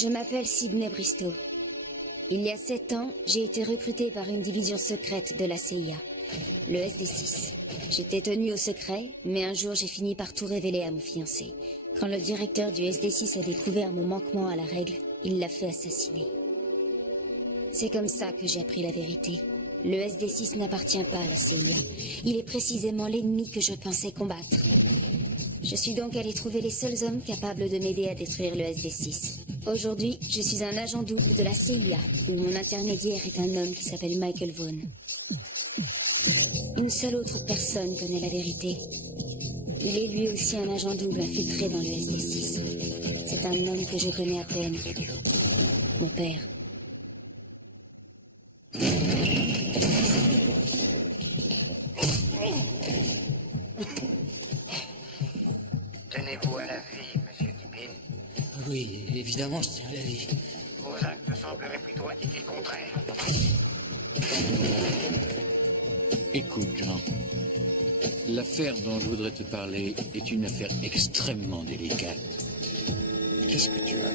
Je m'appelle Sydney Bristow. Il y a 7 ans, j'ai été recrutée par une division secrète de la CIA, le SD6. J'étais tenue au secret, mais un jour j'ai fini par tout révéler à mon fiancé. Quand le directeur du SD6 a découvert mon manquement à la règle, il l'a fait assassiner. C'est comme ça que j'ai appris la vérité. Le SD6 n'appartient pas à la CIA. Il est précisément l'ennemi que je pensais combattre. Je suis donc allée trouver les seuls hommes capables de m'aider à détruire le SD6. Aujourd'hui, je suis un agent double de la CIA, où mon intermédiaire est un homme qui s'appelle Michael Vaughn. Une seule autre personne connaît la vérité. Il est lui aussi un agent double infiltré dans le SD6. C'est un homme que je connais à peine. Mon père. Tenez-vous à la vie, monsieur Tippin. Oui, évidemment, je tiens à la vie. Vos actes sembleraient plutôt indiquer le contraire. Écoute, Jean. L'affaire dont je voudrais te parler est une affaire extrêmement délicate. Qu'est-ce que tu as?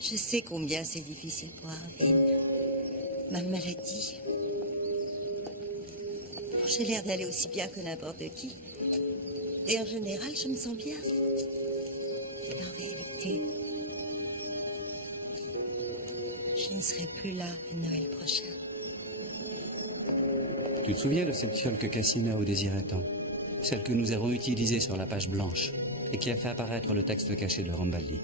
Je sais combien c'est difficile pour Arvin. Ma maladie. J'ai l'air d'aller aussi bien que n'importe qui. Et en général, je me sens bien. Mais en réalité, je ne serai plus là à Noël prochain. Tu te souviens de cette fiole que Cassina désirait tant? Celle que nous avons utilisée sur la page blanche et qui a fait apparaître le texte caché de Rambaldi.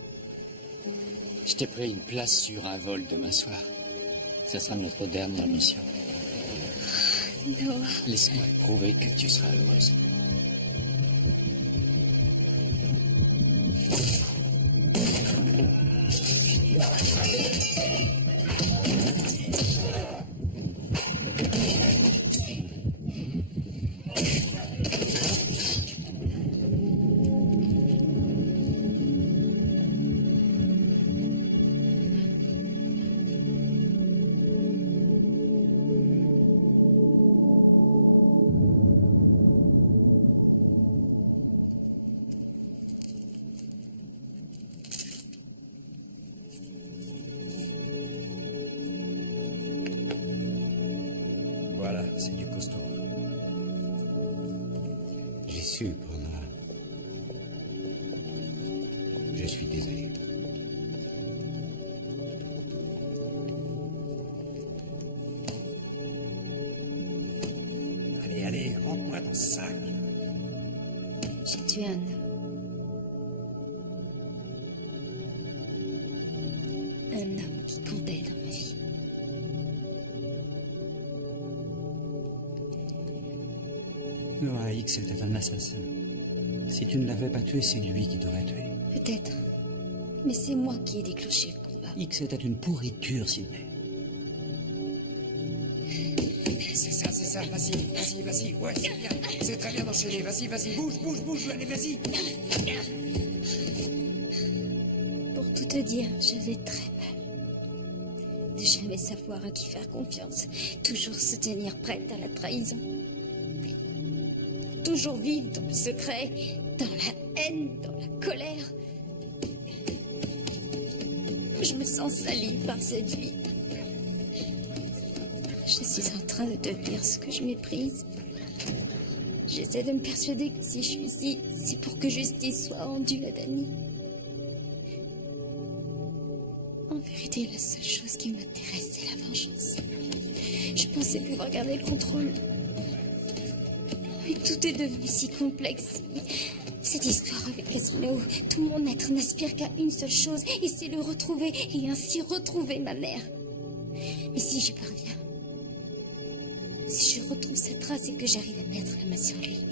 Je t'ai pris une place sur un vol demain soir. Ce sera notre dernière mission. Noah. Laisse-moi te prouver que tu seras heureuse. Voilà, c'est du costaud. J'ai su, Prana. Je suis désolé. Allez, allez, rentre-moi dans ce sac. J'ai tué un homme. Un homme qui comptait dans ma vie. Noah X était un assassin. Si tu ne l'avais pas tué, c'est lui qui t'aurait tué. Peut-être. Mais c'est moi qui ai déclenché le combat. X était une pourriture, Sydney. C'est ça, vas-y. Ouais, c'est bien. C'est très bien d'enchaîner. Vas-y, bouge, allez, vas-y. Pour tout te dire, je vais très mal. De jamais savoir à qui faire confiance. Toujours se tenir prête à la trahison. Toujours vivre dans le secret, dans la haine, dans la colère. Je me sens salie par cette vie. Je suis en train de devenir ce que je méprise. J'essaie de me persuader que si je suis ici, c'est pour que justice soit rendue à Danny. En vérité, la seule chose qui m'intéresse, c'est la vengeance. Je pensais pouvoir garder le contrôle. Mais tout est devenu si complexe. Cette histoire avec Casino, tout mon être n'aspire qu'à une seule chose, et c'est le retrouver, et ainsi retrouver ma mère. Mais si j'y parviens, si je retrouve sa trace et que j'arrive à mettre la main sur lui,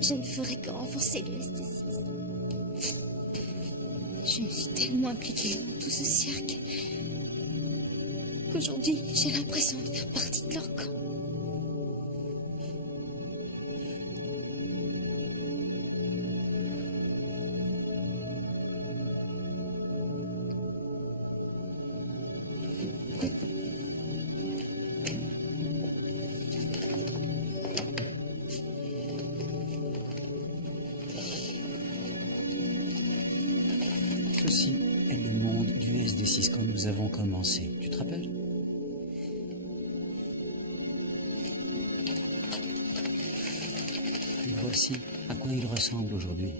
je ne ferai que renforcer le SD6. Je me suis tellement impliquée dans tout ce cirque qu'aujourd'hui, j'ai l'impression de faire partie de leur camp. nous avons commencé. Tu te rappelles? Et voici à quoi il ressemble aujourd'hui.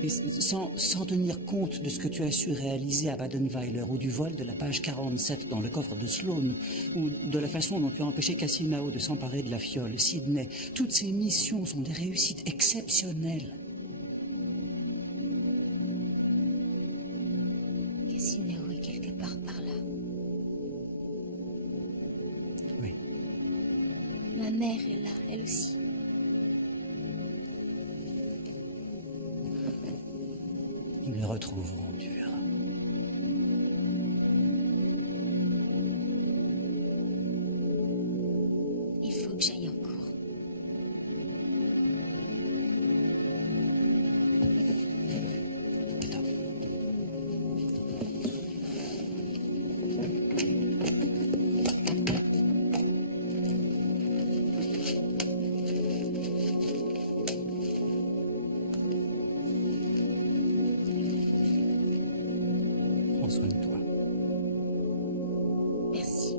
Et sans tenir compte de ce que tu as su réaliser à Badenweiler, ou du vol de la page 47 dans le coffre de Sloan, ou de la façon dont tu as empêché Cassinao de s'emparer de la fiole, Sydney, toutes ces missions sont des réussites exceptionnelles. Cassinao est quelque part par là. Oui. Ma mère est là, elle aussi. Nous les retrouverons, tu verras. Il faut que j'aille en cours. Attends. Prends soin de toi. Merci.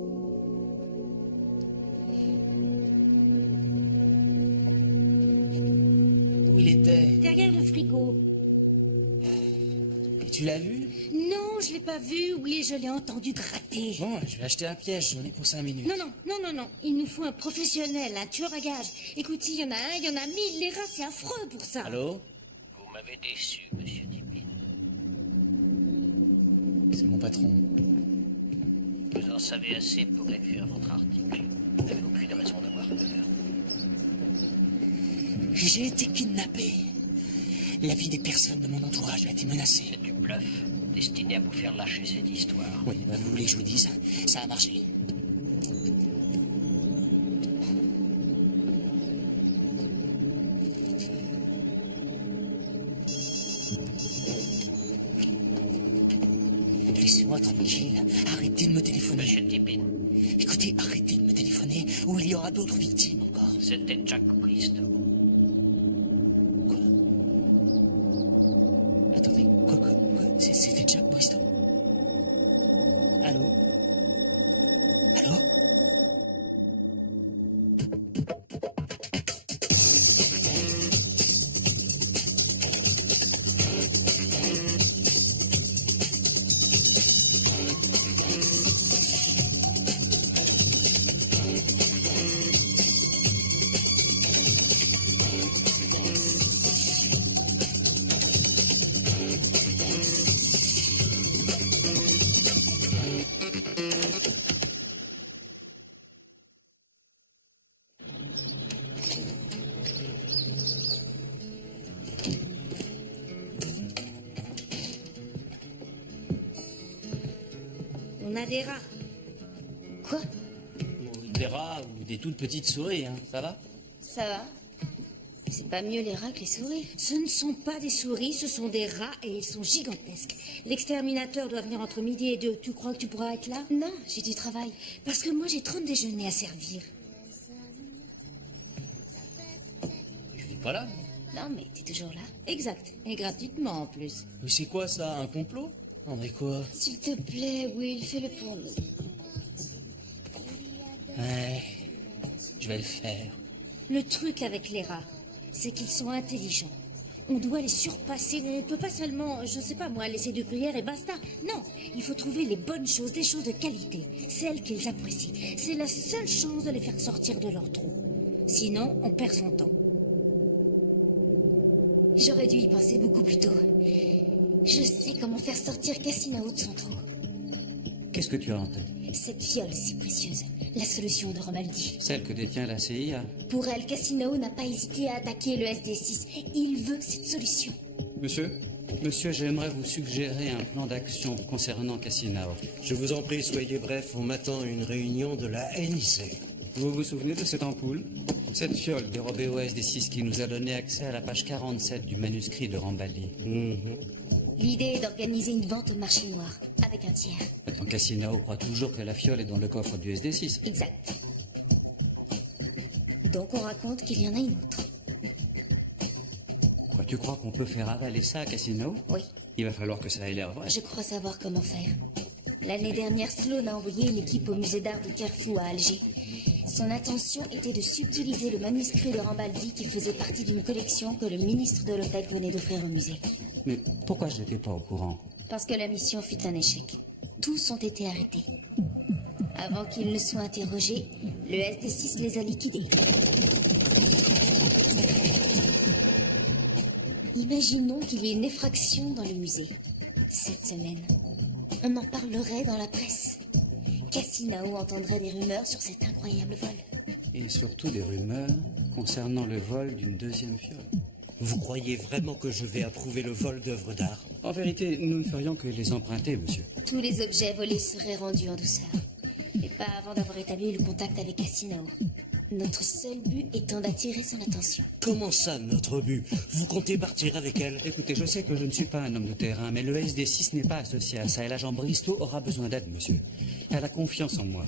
Où il était? Derrière le frigo. Et tu l'as vu? Non, je l'ai pas vu. Oui, je l'ai entendu gratter. Bon, je vais acheter un piège, j'en ai pour 5 minutes. Non, non, non, non, non. Il nous faut un professionnel, un tueur à gages. Écoute, il y en a un, il y en a 1000. Les rats, c'est affreux pour ça. Allô? Vous m'avez déçu, monsieur Tippin. C'est mon patron. Vous en savez assez pour écrire votre article. Vous n'avez aucune raison d'avoir peur. J'ai été kidnappé. La vie des personnes de mon entourage a été menacée. C'est du bluff, destiné à vous faire lâcher cette histoire. Oui, bah vous voulez que je vous dise? Ça a marché. Laissez-moi tranquille. Arrêtez de me téléphoner. Monsieur Tippin, Écoutez, arrêtez de me téléphoner ou il y aura d'autres victimes encore. c'était Jack Bristow. Quoi? Attendez, quoi? C'était Jack Bristow? Allô? Allô? On a des rats. Quoi? Des rats ou des toutes petites souris, hein, ça va? Ça va? C'est pas mieux les rats que les souris. Ce ne sont pas des souris, ce sont des rats et ils sont gigantesques. L'exterminateur doit venir entre midi et 2. Tu crois que tu pourras être là? Non, j'ai du travail. Parce que moi, j'ai 30 déjeuners à servir. Je suis pas là. Non, mais t'es toujours là. Exact. Et gratuitement en plus. Mais c'est quoi ça, un complot? Non mais quoi? S'il te plaît, Will, fais-le pour nous. Ouais, je vais le faire. Le truc avec les rats, c'est qu'ils sont intelligents. On doit les surpasser. On ne peut pas seulement, je sais pas moi, laisser du gruyère et basta. Non, il faut trouver les bonnes choses, des choses de qualité, celles qu'ils apprécient. C'est la seule chance de les faire sortir de leur trou. Sinon, on perd son temps. J'aurais dû y penser beaucoup plus tôt. Je sais comment faire sortir Cassinao de son trou. Qu'est-ce que tu as en tête? Cette fiole si précieuse, la solution de Romaldi. Celle que détient la CIA. Pour elle, Cassinao n'a pas hésité à attaquer le SD6. Il veut cette solution. Monsieur, j'aimerais vous suggérer un plan d'action concernant Cassinao. Je vous en prie, soyez bref, on m'attend à une réunion de la NIC. Vous vous souvenez de cette ampoule? Cette fiole dérobée au SD6 qui nous a donné accès à la page 47 du manuscrit de Rambaldi. L'idée est d'organiser une vente au marché noir, avec un tiers. Maintenant, Cassinao croit toujours que la fiole est dans le coffre du SD6. Exact. Donc on raconte qu'il y en a une autre. Tu crois qu'on peut faire avaler ça à Cassino? Oui, Il va falloir que ça ait l'air vrai. je crois savoir comment faire. L'année dernière, Sloan a envoyé une équipe au musée d'art de Carrefour à Alger. Son intention était de subtiliser le manuscrit de Rambaldi qui faisait partie d'une collection que le ministre de l'OPEC venait d'offrir au musée. Mais pourquoi je n'étais pas au courant? Parce que la mission fut un échec. Tous ont été arrêtés. Avant qu'ils ne soient interrogés, le SD6 les a liquidés. Imaginons qu'il y ait une effraction dans le musée. Cette semaine, on en parlerait dans la presse. Cassinao entendrait des rumeurs sur cet incroyable vol. Et surtout des rumeurs concernant le vol d'une deuxième fiole. Vous croyez vraiment que je vais approuver le vol d'œuvres d'art? En vérité, nous ne ferions que les emprunter, monsieur. Tous les objets volés seraient rendus en douceur. Et pas avant d'avoir établi le contact avec Cassinao. Notre seul but étant d'attirer son attention. Comment ça, notre but? Vous comptez partir avec elle? Écoutez, je sais que je ne suis pas un homme de terrain, mais le SD6 n'est pas associé à ça et l'agent Bristow aura besoin d'aide, monsieur. Elle a confiance en moi.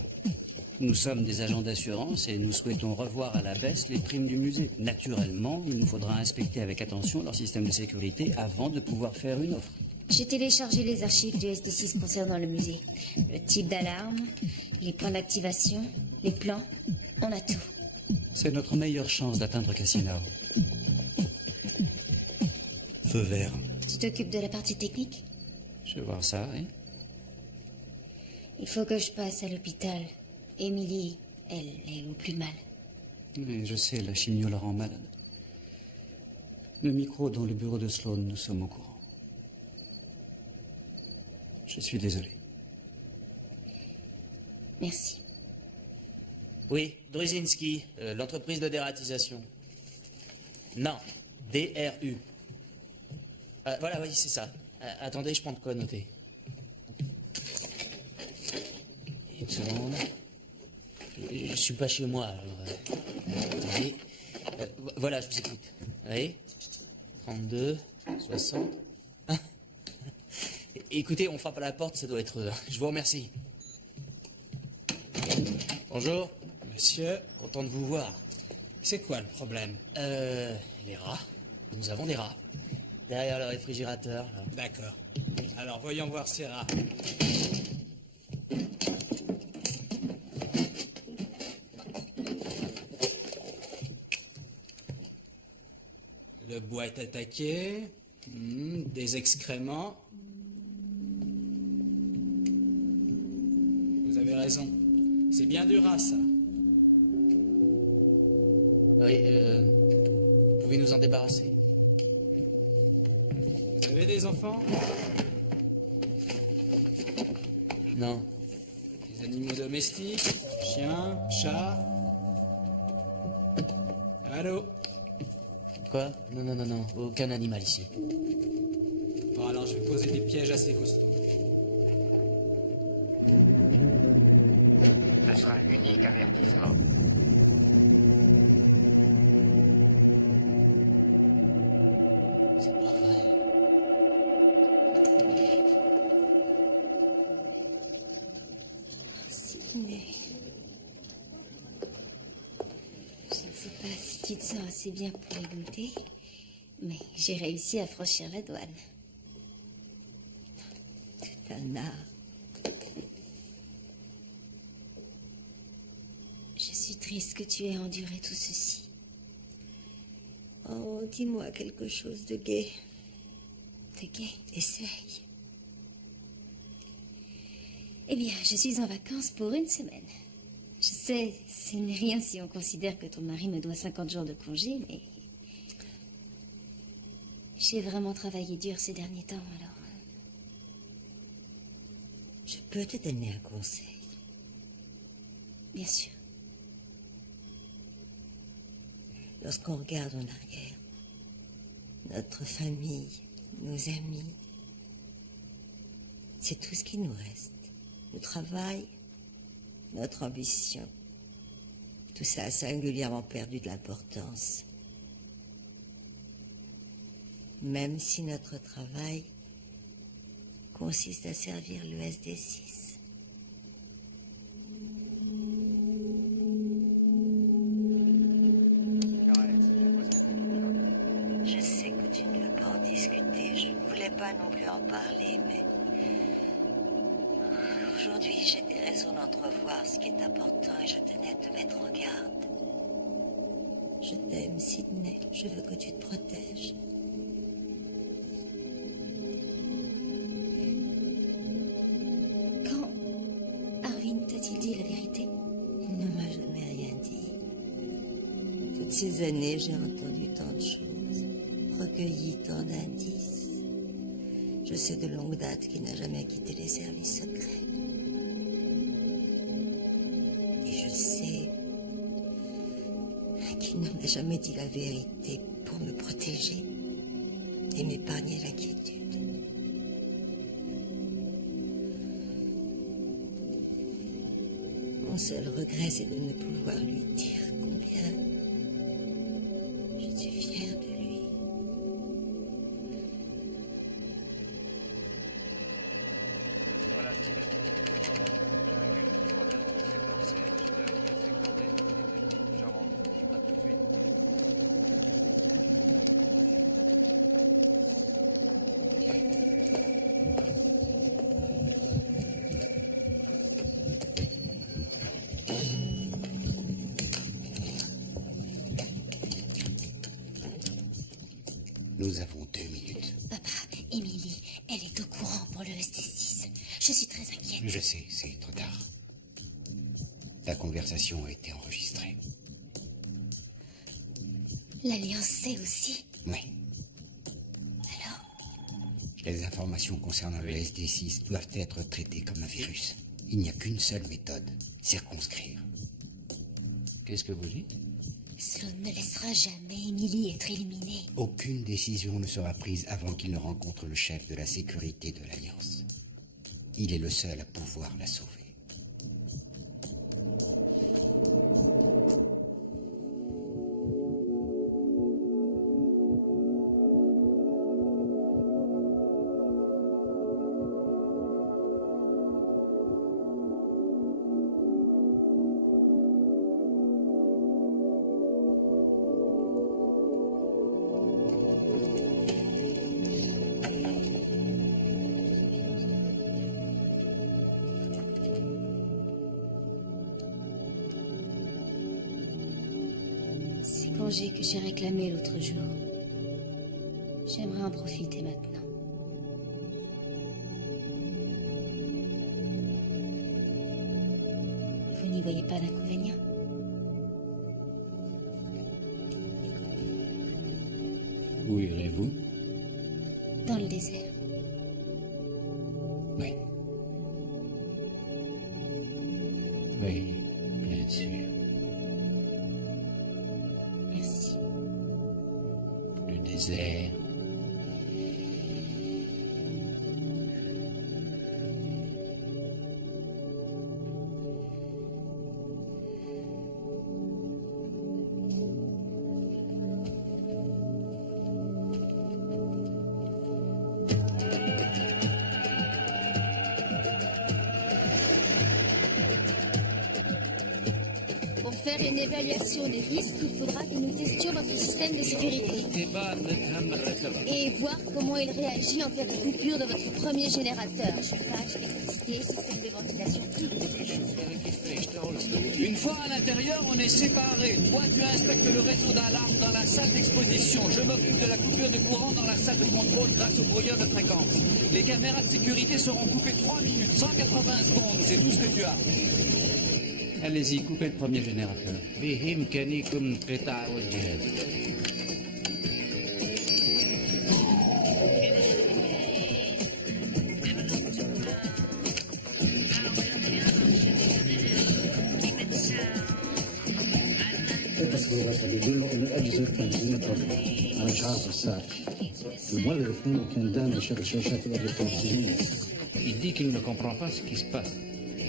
Nous sommes des agents d'assurance et nous souhaitons revoir à la baisse les primes du musée. Naturellement, il nous faudra inspecter avec attention leur système de sécurité avant de pouvoir faire une offre. J'ai téléchargé les archives du SD6 concernant le musée. Le type d'alarme, les points d'activation, les plans, on a tout. C'est notre meilleure chance d'atteindre Cassinao. Feu vert. Tu t'occupes de la partie technique? Je vais voir ça, oui. Il faut que je passe à l'hôpital. Émilie, elle est au plus mal. Oui, je sais, la chimio la rend malade. Le micro dans le bureau de Sloan, nous sommes au courant. Je suis désolé. Merci. Oui, Drzinski, l'entreprise de dératisation. Non, DRU. Voilà, oui, c'est ça. Attendez, je prends de quoi noter. Une seconde. Je suis pas chez moi, alors... attendez. Voilà, je vous écoute. Oui 32, 60... Hein Écoutez, on frappe à la porte, ça doit être... je vous remercie. Bonjour. Monsieur, Content de vous voir. c'est quoi le problème? Les rats. Nous avons des rats. Derrière le réfrigérateur, là. D'accord. Alors, voyons voir ces rats. Le bois est attaqué. Des excréments. Vous avez raison. C'est bien du rat, ça. Oui, vous pouvez nous en débarrasser. Vous avez des enfants? Non. Des animaux domestiques? Chiens? Chats? Allô? Quoi? Non, non, non, non. Aucun animal ici. Bon, alors je vais poser des pièges assez costauds. Ce sera l'unique avertissement. C'est pas vrai. Sidney. Je ne sais pas si tu te sens assez bien pour les goûter, mais j'ai réussi à franchir la douane. Tout un art. Je suis triste que tu aies enduré tout ceci. Oh, dis-moi quelque chose de gai. De gai. Essaye. Eh bien, je suis en vacances pour une semaine. Je sais, ce n'est rien si on considère que ton mari me doit 50 jours de congé, mais... J'ai vraiment travaillé dur ces derniers temps, alors... Je peux te donner un conseil. Bien sûr. Lorsqu'on regarde en arrière, notre famille, nos amis, c'est tout ce qui nous reste. Le travail, notre ambition. Tout ça a singulièrement perdu de l'importance. Même si notre travail consiste à servir le SD6. Je sais que tu ne pas non plus en parler, mais... Aujourd'hui, j'ai des raisons d'entrevoir ce qui est important et je tenais à te mettre en garde. Je t'aime, Sidney. Je veux que tu te protèges. Quand Arvin t'a-t-il dit la vérité? Il ne m'a jamais rien dit. Toutes ces années, j'ai entendu tant de choses, recueilli tant d'indices. Je sais de longue date qu'il n'a jamais quitté les services secrets. Et je sais qu'il ne m'a jamais dit la vérité pour me protéger et m'épargner l'inquiétude. Mon seul regret, c'est de ne pouvoir lui dire combien je suis fière de lui. Nous avons 2 minutes. Papa, Émilie, elle est au courant pour le ST6. Je suis très inquiète. Je sais, c'est trop tard. La conversation a été enregistrée. L'Alliance sait aussi. Oui. Alors, Les informations concernant le SD6 doivent être traitées comme un virus. Il n'y a qu'une seule méthode, circonscrire. Qu'est-ce que vous dites? Sloan ne laissera jamais Émilie être éliminée. Aucune décision ne sera prise avant qu'il ne rencontre le chef de la sécurité de l'Alliance. Il est le seul à pouvoir la sauver. Ces congés que j'ai réclamés l'autre jour. J'aimerais en profiter maintenant. Vous n'y voyez pas d'inconvénient? Où irez-vous? Dans le désert. Oui. Oui, bien sûr. Merci. Le désert. Pour faire une évaluation des risques, il faudra que nous testions votre système de sécurité. Et voir comment il réagit en cas de coupure de votre premier générateur. Chauffage, électricité, système de ventilation, tout. Une fois à l'intérieur, on est séparés. Toi, tu inspectes le réseau d'alarme dans la salle d'exposition. Je m'occupe de la coupure de courant dans la salle de contrôle grâce au brouilleur de fréquence. Les caméras de sécurité seront coupées 3 minutes, 180 secondes. C'est tout ce que tu as. Allez-y, coupez le premier générateur. بإمكانكم قطع الجهاز. التصويرات اللي يدل ان الاجهزه التنفيذيه تطبق. انا مش عارف الساعه. المولد الاثنين كان دائما يشغل شاشات الاجهزه التنفيذيه. Il dit qu'il ne comprend pas ce qui se passe,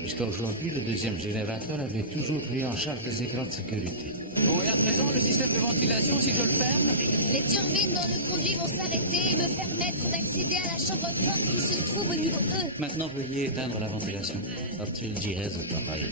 puisqu'aujourd'hui, le deuxième générateur avait toujours pris en charge les écrans de sécurité. Bon, et à présent, le système de ventilation, si je le ferme? Les turbines dans le conduit vont s'arrêter et me permettre d'accéder à la chambre forte qui se trouve au niveau E. Maintenant, veuillez éteindre la ventilation. أطفئ الجهاز الطفاية.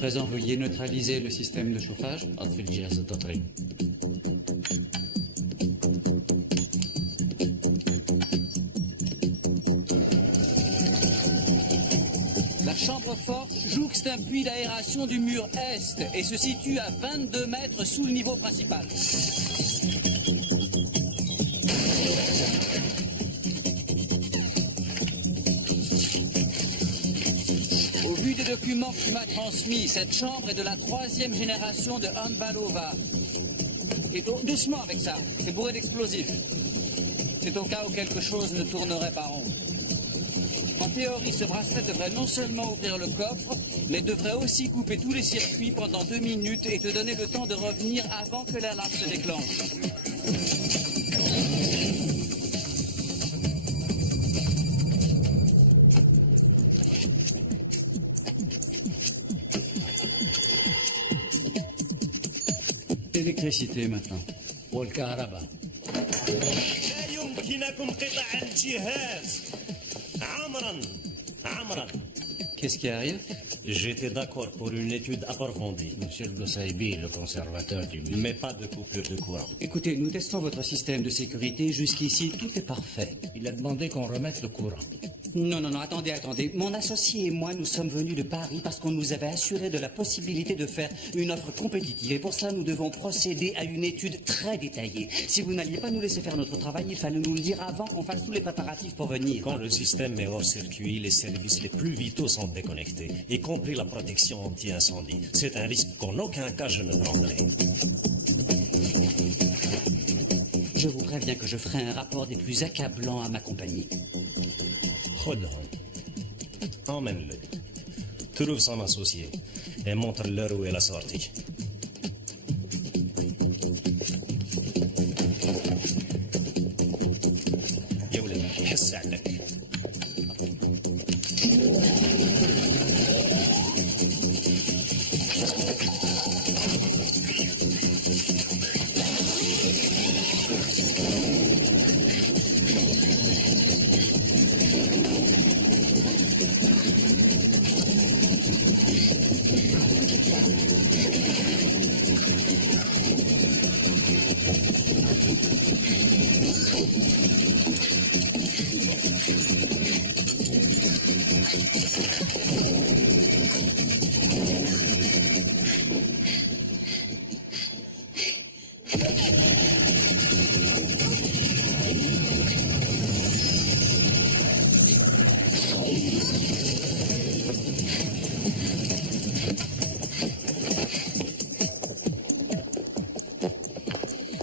présent, veuillez neutraliser le système de chauffage. أطفي الجهاز التطريب. La chambre forte jouxte un puits d'aération du mur est et se situe à 22 mètres sous le niveau principal. Au vu des documents que tu m'as transmis, cette chambre est de la 3e génération de Handvalova. Et doucement avec ça, c'est bourré d'explosifs. C'est au cas où quelque chose ne tournerait pas rond. En théorie, ce bracelet devrait non seulement ouvrir le coffre, mais devrait aussi couper tous les circuits pendant 2 minutes et te donner le temps de revenir avant que l'alarme se déclenche. L'électricité maintenant. والكهرباء. لا يمكنكم قطع الجهاز. عمرا. Qu'est-ce qui arrive? J'étais d'accord pour une étude approfondie. Monsieur le Gossaibi, le conservateur du musée. Mais pas de coupure de courant. Écoutez, nous testons votre système de sécurité. Jusqu'ici, tout est parfait. Il a demandé qu'on remette le courant. Non, attendez. Mon associé et moi, nous sommes venus de Paris parce qu'on nous avait assuré de la possibilité de faire une offre compétitive. Et pour cela, nous devons procéder à une étude très détaillée. Si vous n'alliez pas nous laisser faire notre travail, il fallait nous le dire avant qu'on fasse tous les préparatifs pour venir. Quand le système est hors circuit, les services les plus vitaux sont déconnectés, y compris la protection anti-incendie. C'est un risque qu'en aucun cas je ne prendrai. Je vous préviens que je ferai un rapport des plus accablants à ma compagnie. خذهم. Emmène-le. Trouve son associé et montre-leur où est la sortie. يا ولد حس عندك.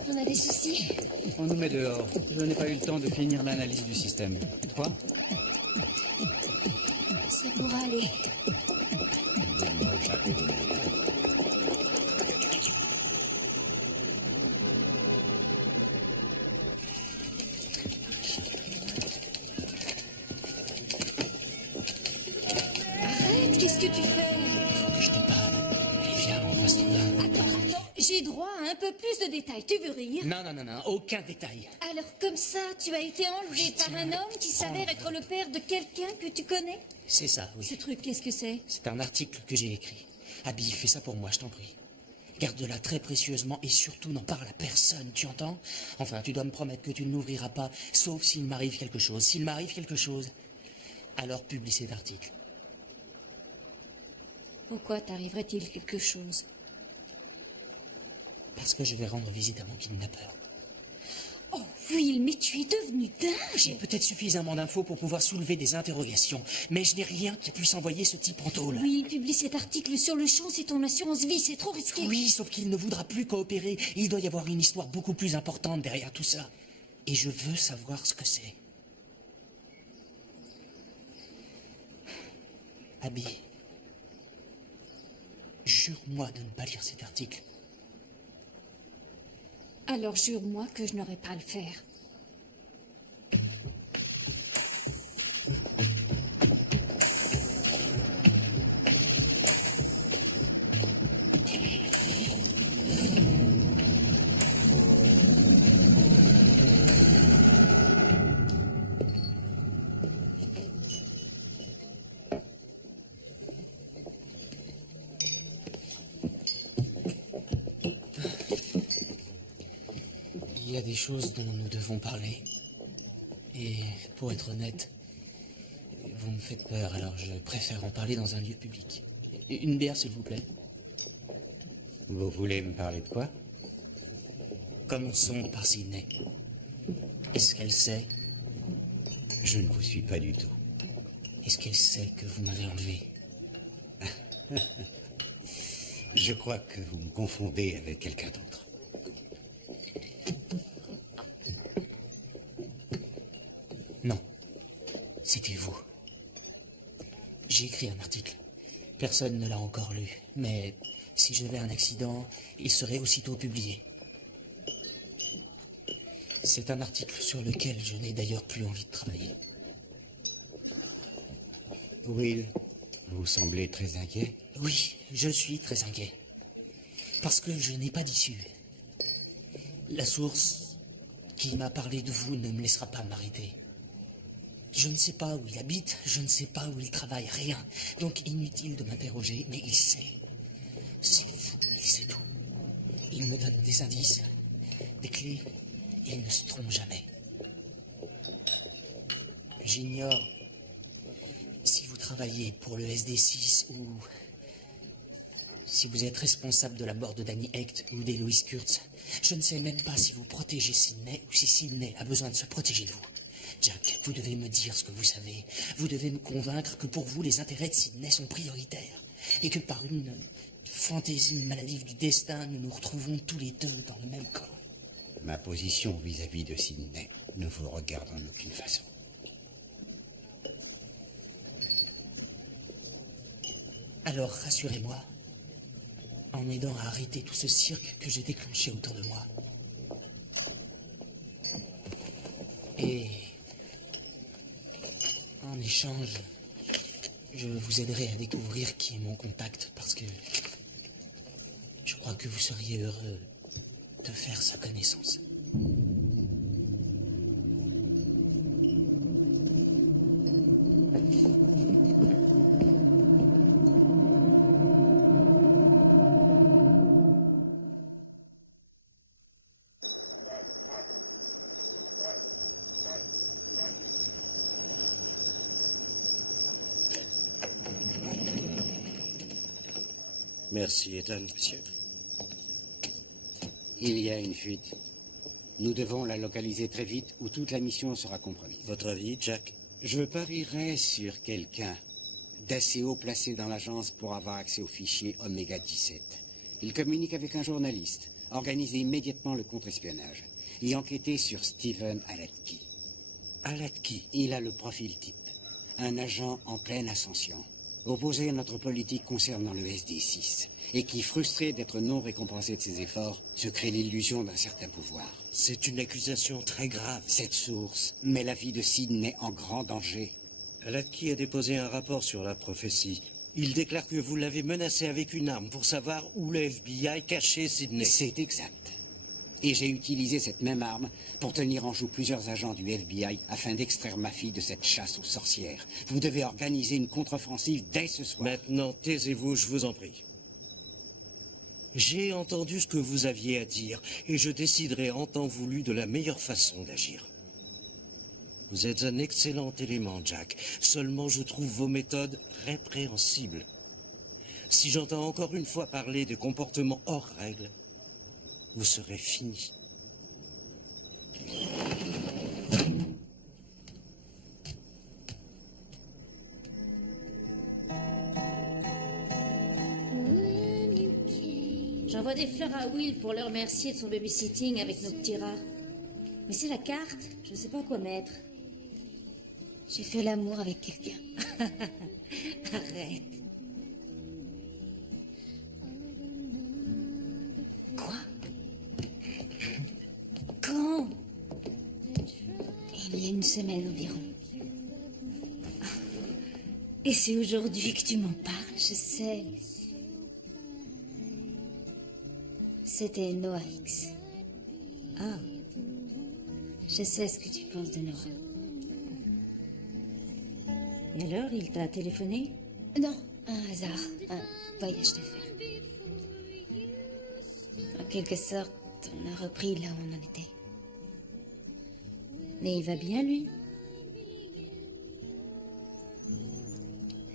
On a des soucis? On nous met dehors. Je n'ai pas eu le temps de finir l'analyse du système. Toi? Ça pourra aller. Arrête, qu'est-ce que tu fais? Il faut que je te parle. Allez, viens, on va se trouver un... Attends, j'ai droit à un peu plus de détails. Tu veux rire? Non, aucun détail. Alors comme ça, tu as été enlevé par un homme qui s'avère être le père de quelqu'un que tu connais? C'est ça, oui. Ce truc, qu'est-ce que c'est? C'est un article que j'ai écrit. Abby, fais ça pour moi, je t'en prie. Garde-la très précieusement et surtout n'en parle à personne, tu entends? Enfin, tu dois me promettre que tu ne l'ouvriras pas, sauf s'il m'arrive quelque chose. S'il m'arrive quelque chose, alors publie cet article. Pourquoi t'arriverait-il quelque chose? Parce que je vais rendre visite à mon kidnappeur. Oh, Will, mais tu es devenu dingue! J'ai peut-être suffisamment d'infos pour pouvoir soulever des interrogations, mais je n'ai rien qui puisse envoyer ce type en tôle. Oui, publie cet article sur le champ, c'est ton assurance vie, c'est trop risqué. Oui, sauf qu'il ne voudra plus coopérer. Il doit y avoir une histoire beaucoup plus importante derrière tout ça. Et je veux savoir ce que c'est. Abby, jure-moi de ne pas lire cet article. Alors jure-moi que je n'aurai pas à le faire. Il y a des choses dont nous devons parler. Et pour être honnête, vous me faites peur, alors je préfère en parler dans un lieu public. Une bière, s'il vous plaît. Vous voulez me parler de quoi? Commençons par Sydney. Est-ce qu'elle sait? Je ne vous suis pas du tout. Est-ce qu'elle sait que vous m'avez enlevé? Je crois que vous me confondez avec quelqu'un d'autre. Non, c'était vous. J'ai écrit un article. Personne ne l'a encore lu, mais si j'avais un accident, il serait aussitôt publié. C'est un article sur lequel je n'ai d'ailleurs plus envie de travailler. Will, vous semblez très inquiet. Oui, je suis très inquiet. Parce que je n'ai pas d'issue. La source qui m'a parlé de vous ne me laissera pas m'arrêter. Je ne sais pas où il habite, je ne sais pas où il travaille, rien. Donc inutile de m'interroger, mais il sait. C'est fou, il sait tout. Il me donne des indices, des clés, et il ne se trompe jamais. J'ignore si vous travaillez pour le SD6 ou si vous êtes responsable de la mort de Danny Hecht ou d'Eloise Kurtz. Je ne sais même pas si vous protégez Sydney ou si Sydney a besoin de se protéger de vous. Jack, vous devez me dire ce que vous savez. Vous devez me convaincre que pour vous, les intérêts de Sydney sont prioritaires. Et que par une fantaisie maladive du destin, nous nous retrouvons tous les deux dans le même camp. Ma position vis-à-vis de Sydney ne vous regarde en aucune façon. Alors rassurez-moi, en m'aidant à arrêter tout ce cirque que j'ai déclenché autour de moi. Et en échange, je vous aiderai à découvrir qui est mon contact, parce que je crois que vous seriez heureux de faire sa connaissance. Merci, Ethan, monsieur. Il y a une fuite. Nous devons la localiser très vite ou toute la mission sera compromise. Votre avis, Jack? Je parierais sur quelqu'un d'assez haut placé dans l'agence pour avoir accès au fichier Oméga 17. Il communique avec un journaliste, organiser immédiatement le contre-espionnage et enquêter sur Steven Alatki. Alatki? Il a le profil type. Un agent en pleine ascension, opposé à notre politique concernant le SD6, et qui, frustré d'être non récompensé de ses efforts, se crée l'illusion d'un certain pouvoir. C'est une accusation très grave. Cette source met la vie de Sydney en grand danger. Alatki a déposé un rapport sur la prophétie. Il déclare que vous l'avez menacé avec une arme pour savoir où le FBI cachait Sydney. C'est exact. Et j'ai utilisé cette même arme pour tenir en joue plusieurs agents du FBI afin d'extraire ma fille de cette chasse aux sorcières. Vous devez organiser une contre-offensive dès ce soir. Maintenant, taisez-vous, je vous en prie. J'ai entendu ce que vous aviez à dire, et je déciderai en temps voulu de la meilleure façon d'agir. Vous êtes un excellent élément, Jack. Seulement, je trouve vos méthodes répréhensibles. Si j'entends encore une fois parler de comportements hors règle, vous serez fini. J'envoie des fleurs à Will pour le remercier de son babysitting avec nos petits rats. Mais c'est la carte, je ne sais pas quoi mettre. J'ai fait l'amour avec quelqu'un. Arrête. Quoi? Quand? Il y a une semaine environ. Et c'est aujourd'hui que tu m'en parles? Je sais. C'était Noah X. Ah. Je sais ce que tu penses de Noah. Et alors, il t'a téléphoné? Non, un hasard, un voyage d'affaires. En quelque sorte, on a repris là où on en était. Mais il va bien, lui.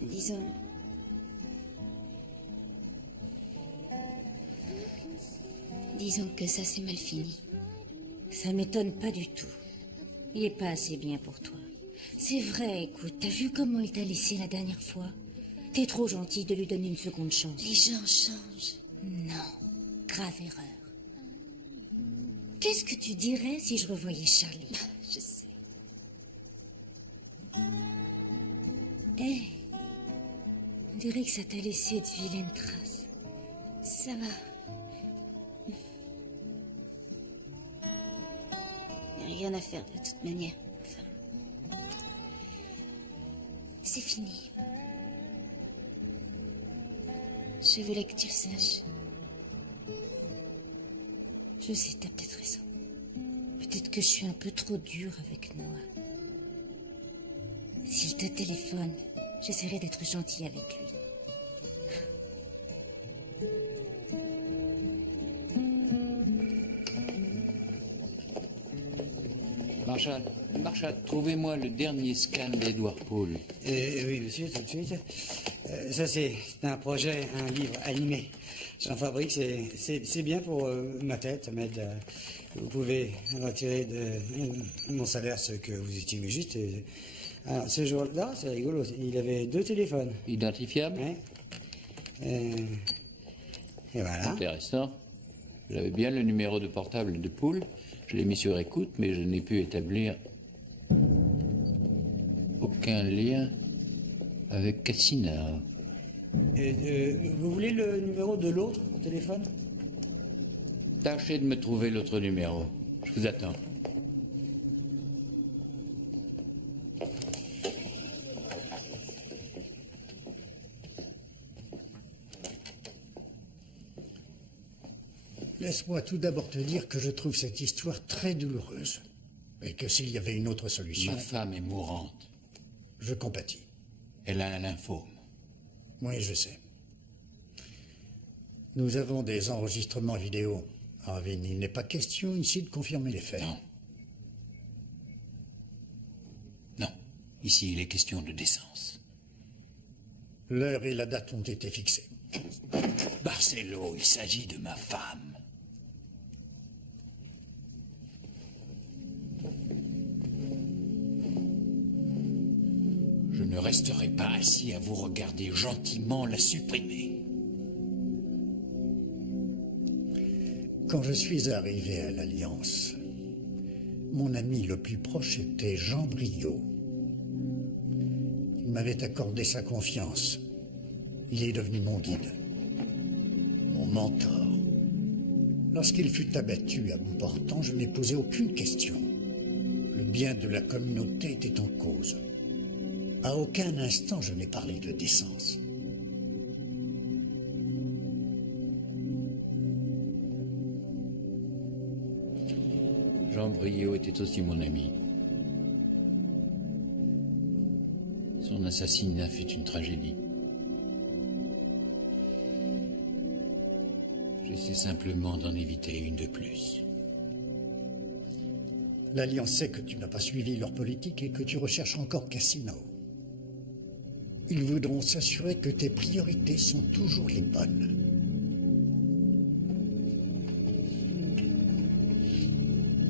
Disons... Disons que ça s'est mal fini. Ça m'étonne pas du tout. Il est pas assez bien pour toi. C'est vrai, écoute, t'as vu comment il t'a laissé la dernière fois? T'es trop gentil de lui donner une seconde chance. Les gens changent. Non, grave erreur. Qu'est-ce que tu dirais si je revoyais Charlie? Je sais. Hé, on dirait que ça t'a laissé de vilaines traces. Ça va. Y a rien à faire de toute manière. Enfin, c'est fini. Je voulais que tu le saches. Je sais, t'as peut-être raison. Peut-être que je suis un peu trop dure avec Noah. S'il te téléphone, j'essaierai d'être gentille avec lui. Marshall, trouvez-moi le dernier scan d'Edward Poole. Oui, monsieur, tout de suite. Ça, c'est un projet, un livre animé. J'en fabrique, c'est bien pour ma tête, ça m'aide. Vous pouvez retirer de mon salaire ce que vous estimez juste. Alors, ce jour-là, c'est rigolo, il avait 2 téléphones. Identifiables? Oui. Et voilà. Intéressant. J'avais bien le numéro de portable de Poole. Je l'ai mis sur écoute, mais je n'ai pu établir aucun lien avec Cassina. Vous voulez le numéro de l'autre téléphone? Tâchez de me trouver l'autre numéro. Je vous attends. Laisse-moi tout d'abord te dire que je trouve cette histoire très douloureuse. Et que s'il y avait une autre solution... Ma femme est mourante. Je compatis. Elle a un lymphome. Oui, je sais. Nous avons des enregistrements vidéo. Arvin, il n'est pas question ici de confirmer les faits. Non. Non. Ici, il est question de décence. L'heure et la date ont été fixées. Barcelo, il s'agit de ma femme. Je ne resterai pas assis à vous regarder gentiment la supprimer. Quand je suis arrivé à l'Alliance, mon ami le plus proche était Jean Briot. Il m'avait accordé sa confiance. Il est devenu mon guide, mon mentor. Lorsqu'il fut abattu à bout portant, je n'ai posé aucune question. Le bien de la communauté était en cause. À aucun instant je n'ai parlé de décence. Jean Briot était aussi mon ami. Son assassinat fut une tragédie. J'essaie simplement d'en éviter une de plus. L'Alliance sait que tu n'as pas suivi leur politique et que tu recherches encore Casino. Ils voudront s'assurer que tes priorités sont toujours les bonnes.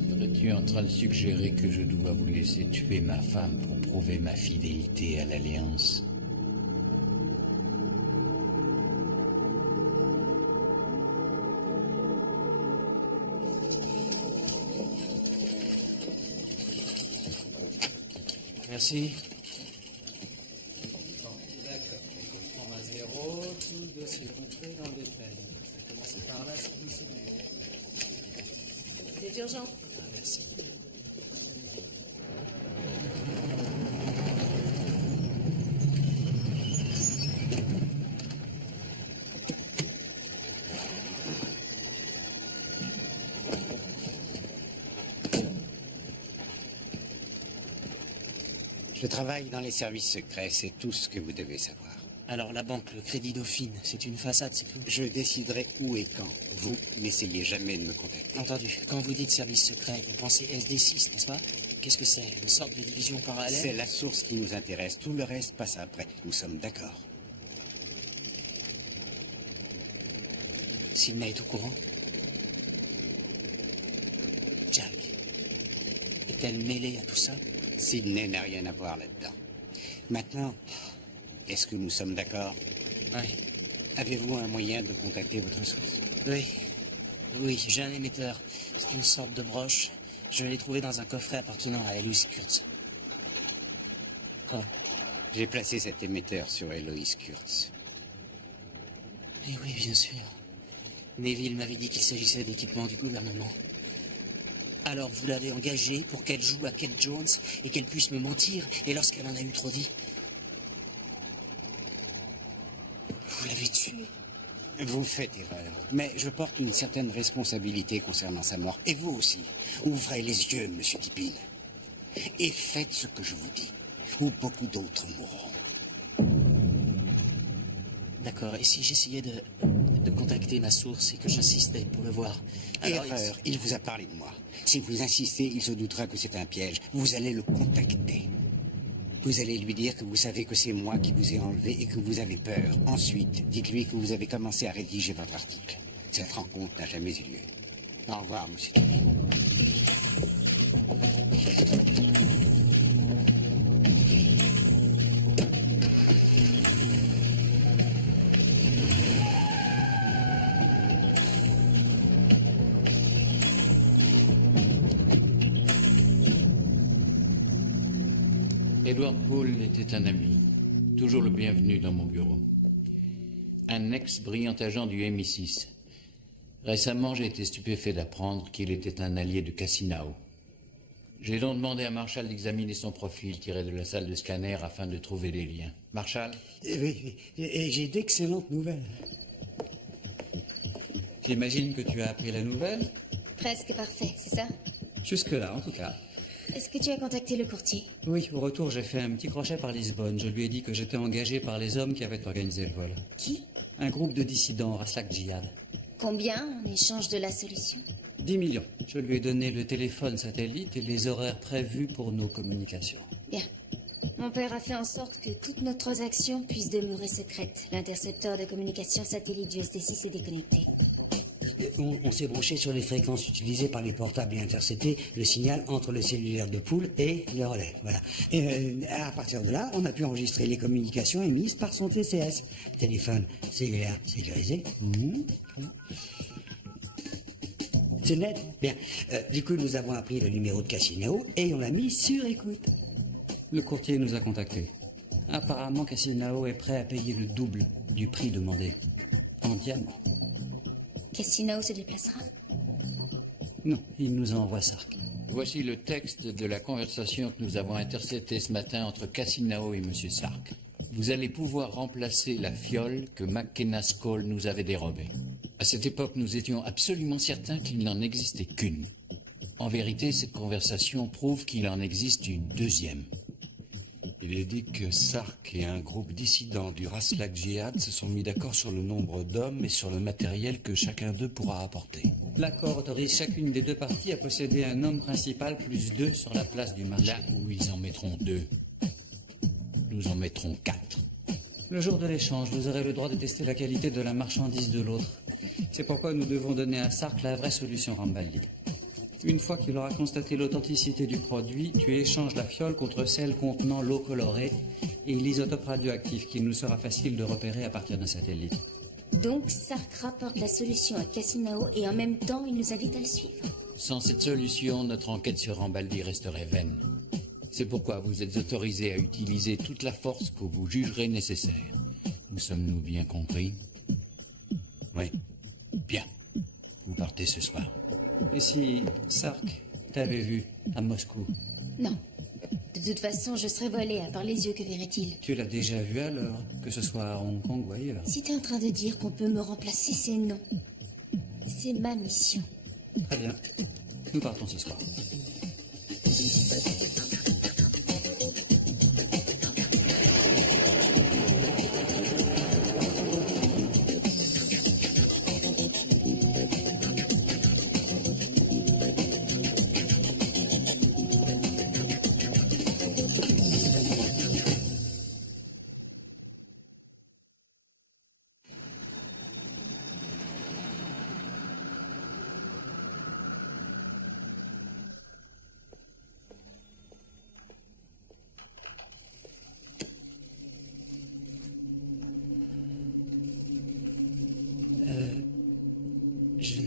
Serais-tu en train de suggérer que je dois vous laisser tuer ma femme pour prouver ma fidélité à l'Alliance? Merci. D'accord. Je prends à 0, tout le dossier complet dans le détail. Ça commence par là, c'est glissé du C'est urgent. Ah, merci. Je travaille dans les services secrets, c'est tout ce que vous devez savoir. Alors la banque, le Crédit Dauphine, c'est une façade, c'est tout? Je déciderai où et quand. Vous n'essayez jamais de me contacter. Entendu. Quand vous dites service secret, vous pensez SD6, n'est-ce pas? Qu'est-ce que c'est? Une sorte de division parallèle? C'est la source qui nous intéresse. Tout le reste passe après. Nous sommes d'accord. Sidney est au courant? Jack est-elle mêlée à tout ça? Sidney n'a rien à voir là-dedans. Maintenant, est-ce que nous sommes d'accord? Oui. Avez-vous un moyen de contacter votre source? Oui. Oui, j'ai un émetteur. C'est une sorte de broche. Je l'ai trouvé dans un coffret appartenant à Eloise Kurtz. Quoi? J'ai placé cet émetteur sur Eloise Kurtz. Eh oui, bien sûr. Neville m'avait dit qu'il s'agissait d'équipements du gouvernement. Alors vous l'avez engagée pour qu'elle joue à Kate Jones et qu'elle puisse me mentir, et lorsqu'elle en a eu trop dit, vous l'avez tuée. Vous faites erreur, mais je porte une certaine responsabilité concernant sa mort. Et vous aussi. Ouvrez les yeux, monsieur Tippin. Et faites ce que je vous dis, ou beaucoup d'autres mourront. D'accord, et si j'essayais de contacter ma source et que j'insistais pour le voir? Alors, Erreur, il vous a parlé de moi. Si vous insistez, il se doutera que c'est un piège. Vous allez le contacter. Vous allez lui dire que vous savez que c'est moi qui vous ai enlevé et que vous avez peur. Ensuite, dites-lui que vous avez commencé à rédiger votre article. Cette rencontre n'a jamais eu lieu. Au revoir, monsieur Tippin. Edward Poole était un ami, toujours le bienvenu dans mon bureau. Un ex-brillant agent du MI6. Récemment, j'ai été stupéfait d'apprendre qu'il était un allié de Cassinao. J'ai donc demandé à Marshall d'examiner son profil tiré de la salle de scanner afin de trouver des liens. Marshall? Oui, et j'ai d'excellentes nouvelles. J'imagine que tu as appris la nouvelle? Presque parfait, c'est ça? Jusque-là, en tout cas. Est-ce que tu as contacté le courtier? Oui, au retour, j'ai fait un petit crochet par Lisbonne. Je lui ai dit que j'étais engagé par les hommes qui avaient organisé le vol. Qui? Un groupe de dissidents, Raslak Jihad. Combien en échange de la solution? 10 millions. Je lui ai donné le téléphone satellite et les horaires prévus pour nos communications. Bien. Mon père a fait en sorte que toutes nos transactions puissent demeurer secrètes. L'intercepteur de communication satellite du SD6 est déconnecté. On s'est branché sur les fréquences utilisées par les portables et intercepté le signal entre le cellulaire de Poole et le relais. Voilà. Et à partir de là, on a pu enregistrer les communications émises par son TCS. Téléphone cellulaire sécurisé. C'est net. Bien. Du coup, nous avons appris le numéro de Cassinao et on l'a mis sur écoute. Le courtier nous a contactés. Apparemment, Cassinao est prêt à payer le double du prix demandé. En diamants. Cassinao se déplacera? Non, il nous envoie Sark. Voici le texte de la conversation que nous avons interceptée ce matin entre Cassinao et M. Sark. Vous allez pouvoir remplacer la fiole que McKenna Skoll nous avait dérobée. À cette époque, nous étions absolument certains qu'il n'en existait qu'une. En vérité, cette conversation prouve qu'il en existe une deuxième. Il est dit que Sark et un groupe dissident du Raslak Jihad se sont mis d'accord sur le nombre d'hommes et sur le matériel que chacun d'eux pourra apporter. L'accord autorise chacune des deux parties à posséder un homme principal plus 2 sur la place du marché. Là où ils en mettront 2, nous en mettrons 4. Le jour de l'échange, vous aurez le droit de tester la qualité de la marchandise de l'autre. C'est pourquoi nous devons donner à Sark la vraie solution Rambaldi. Une fois qu'il aura constaté l'authenticité du produit, tu échanges la fiole contre celle contenant l'eau colorée et l'isotope radioactif qu'il nous sera facile de repérer à partir d'un satellite. Donc Sark rapporte la solution à Cassinao et en même temps il nous invite à le suivre. Sans cette solution, notre enquête sur Rambaldi resterait vaine. C'est pourquoi vous êtes autorisé à utiliser toute la force que vous jugerez nécessaire. Nous sommes-nous bien compris? Oui. Bien. Vous partez ce soir. Et si Sark t'avait vu à Moscou? Non. De toute façon, je serais volé, à part les yeux, que verrait-il? Tu l'as déjà vu alors, que ce soit à Hong Kong ou ailleurs. Si t'es en train de dire qu'on peut me remplacer, c'est non. C'est ma mission. Très bien. Nous partons ce soir.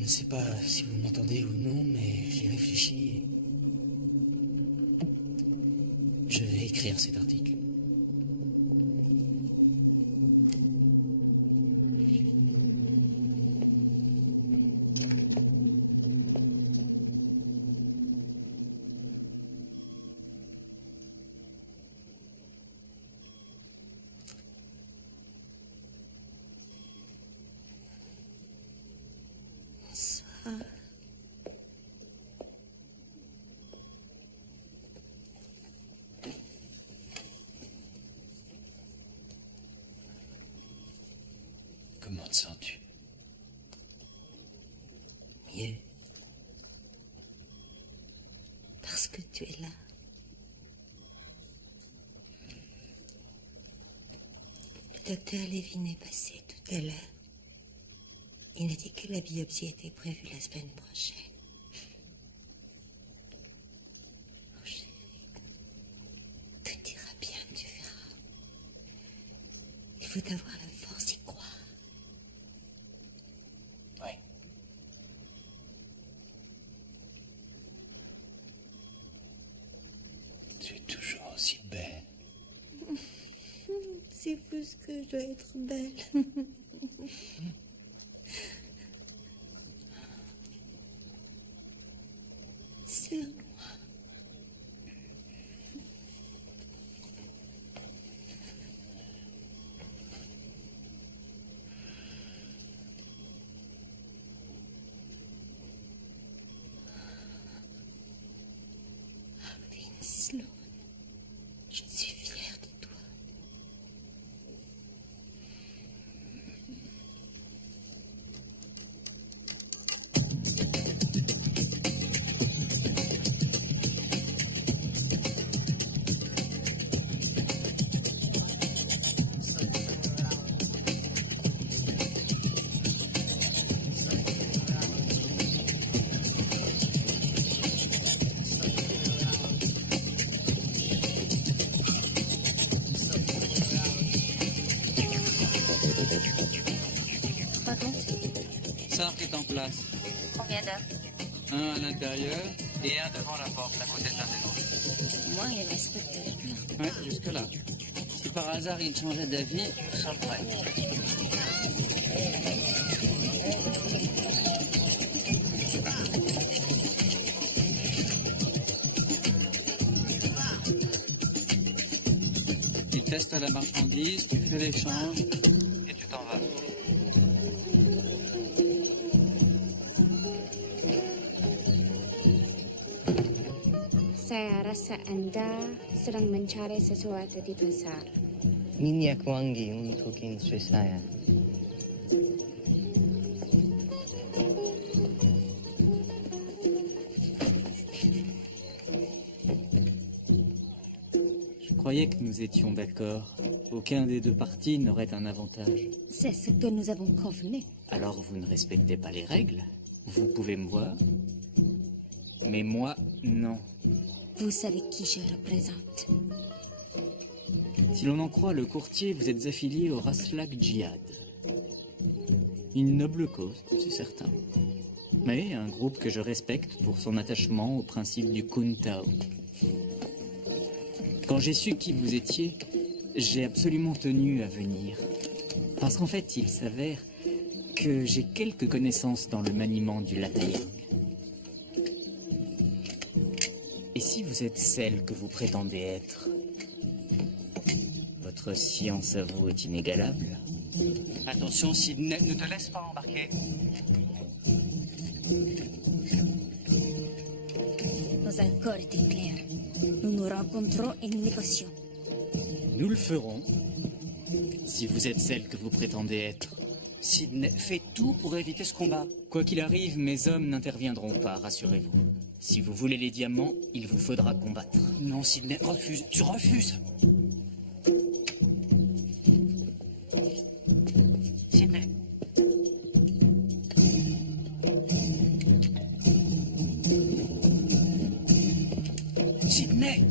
ne sais pas si vous m'entendez ou non, mais j'ai réfléchi et je vais écrire cet article. Bonsoir. Comment te sens-tu? Mieux. Parce que tu es là. Le docteur Lévin est passé tout à l'heure. Il a dit que la biopsie était prévue la semaine prochaine. Oh chérie, tout ira bien, tu verras. Il faut avoir la force d'y croire. Oui. Tu es toujours aussi belle. C'est plus que je dois être belle. Serre-moi. Vince Sloan, je suis fière de toi. Sark est en place. Combien d'heures? Un à l'intérieur et un devant la porte, à côté de l'un des autres. Moi et l'inspecteur. Ouais, jusque-là. Si par hasard il changeait d'avis, nous sommes prêts. Il teste la marchandise, tu fais l'échange et tu t'en vas. Saya rasa Anda sedang mencari sesuatu di pasar. Minyak wangi untuk istri saya. Je croyais que nous étions d'accord. Aucun des deux partis n'aurait un avantage. C'est ce que nous avons convenu. Alors vous ne respectez pas les règles? Vous pouvez me voir? Mais moi, non. Vous savez qui je représente. Si l'on en croit le courtier, vous êtes affilié au Raslak Djihad. Une noble cause, c'est certain. Mais un groupe que je respecte pour son attachement au principe du Kuntao. Quand j'ai su qui vous étiez, j'ai absolument tenu à venir. Parce qu'en fait, il s'avère que j'ai quelques connaissances dans le maniement du latayang. Et si vous êtes celle que vous prétendez être, votre science à vous est inégalable. Attention, Sidney, ne te laisse pas embarquer. Nos accords étaient clairs. Nous nous rencontrons et nous négocions. Nous le ferons. Si vous êtes celle que vous prétendez être. Sidney fait tout pour éviter ce combat. Quoi qu'il arrive, mes hommes n'interviendront pas, rassurez-vous. Si vous voulez les diamants, il vous faudra combattre. Non, Sidney, refuse. Tu refuses. Sidney. Sidney.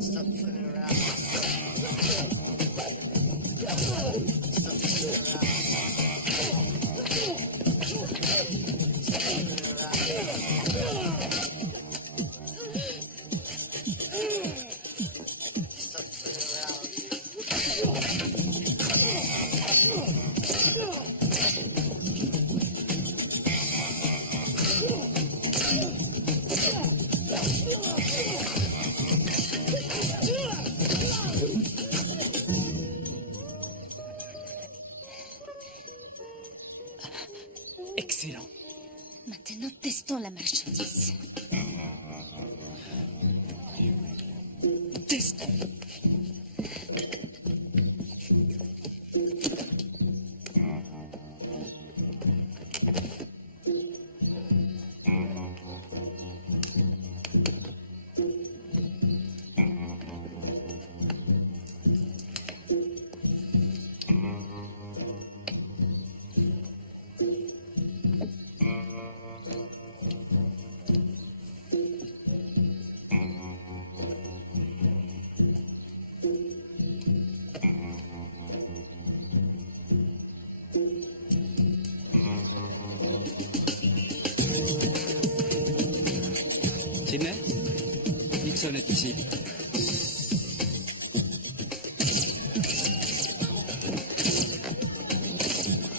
Stop fooling around. Stop Nous testons la marchandise. Testons. Sidney, Nixon est ici.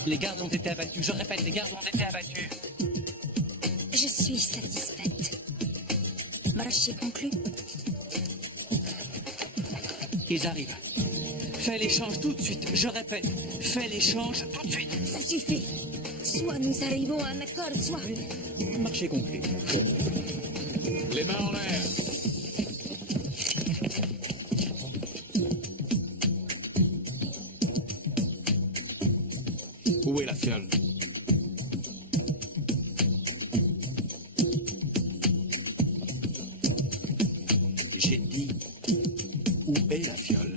Les gardes ont été abattus. Je répète, les gardes ont été abattus. Je suis satisfaite. Marché conclu. Ils arrivent. Fais l'échange tout de suite. Je répète, fais l'échange tout de suite. Ça suffit. Soit nous arrivons à un accord, soit... Marché conclu. Les mains en l'air. Où est la fiole? J'ai dit, où est la fiole?